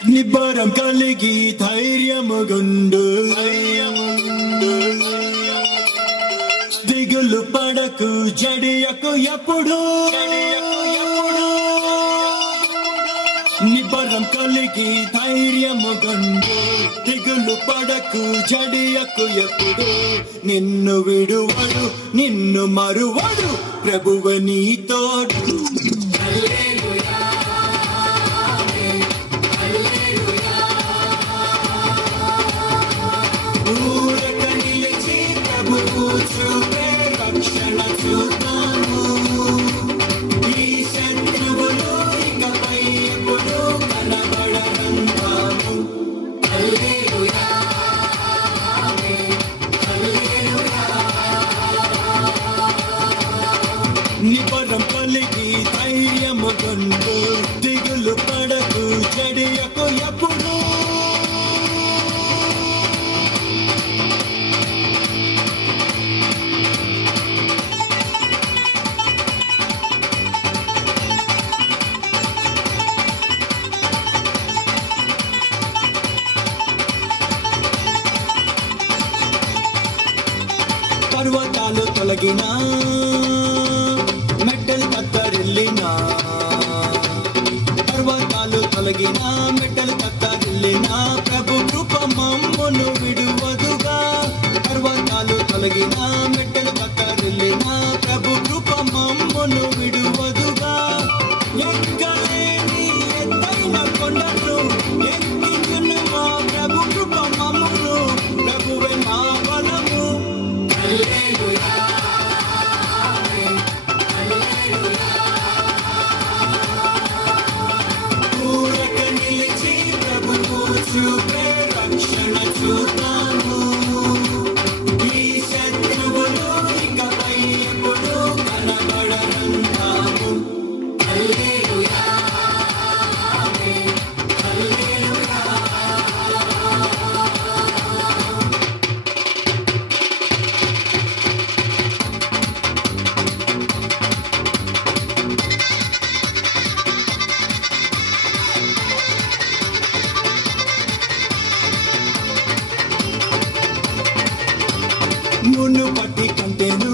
నిబ్బరం కలిగి ధైర్యముగుండు దిగులు పడకు జడియకు ఎప్పుడు నిబ్బరం కలిగి ధైర్యముగుండు దిగులు పడకు జడియకు ఎప్పుడు నిన్ను విడువడు నిన్ను మరువడు ప్రభువు నీ తోడు రక్షణ చూద్దాము ఈ శత్రువులు ఇకపై ఎప్పుడు కనబడరంతాము హల్లెలూయా హల్లెలూయా నిబ్బరం కలిగి ధైర్యముగొండు దిగులు పడకు జడియకు ఎప్పుడు పర్వతాలు తొలగినా మెట్టలు కత్తరిల్లినా పర్వతాలు తొలగినా మెట్టలు కత్తరిల్లినా ప్రభు కృప మమ్మును విడువదుగా పర్వతాలు తొలగినా మెట్టలు కత్తరిల్లినా ప్రభు కృప మమ్మును విడువదుగా ఎక్కలేని ఎత్తైన కొండను ఎక్కించును మా ప్రభు కృప మమ్మును ప్రభువే మా బలము ఊరక నిలిచి ప్రభువు చూపే రక్షణ చూద్దాము ఈ శత్రువులు ఇకపై ఎప్పుడు కనబడరంతాము హల్లెలూయా హల్లెలూయా మునుపటి కంటేను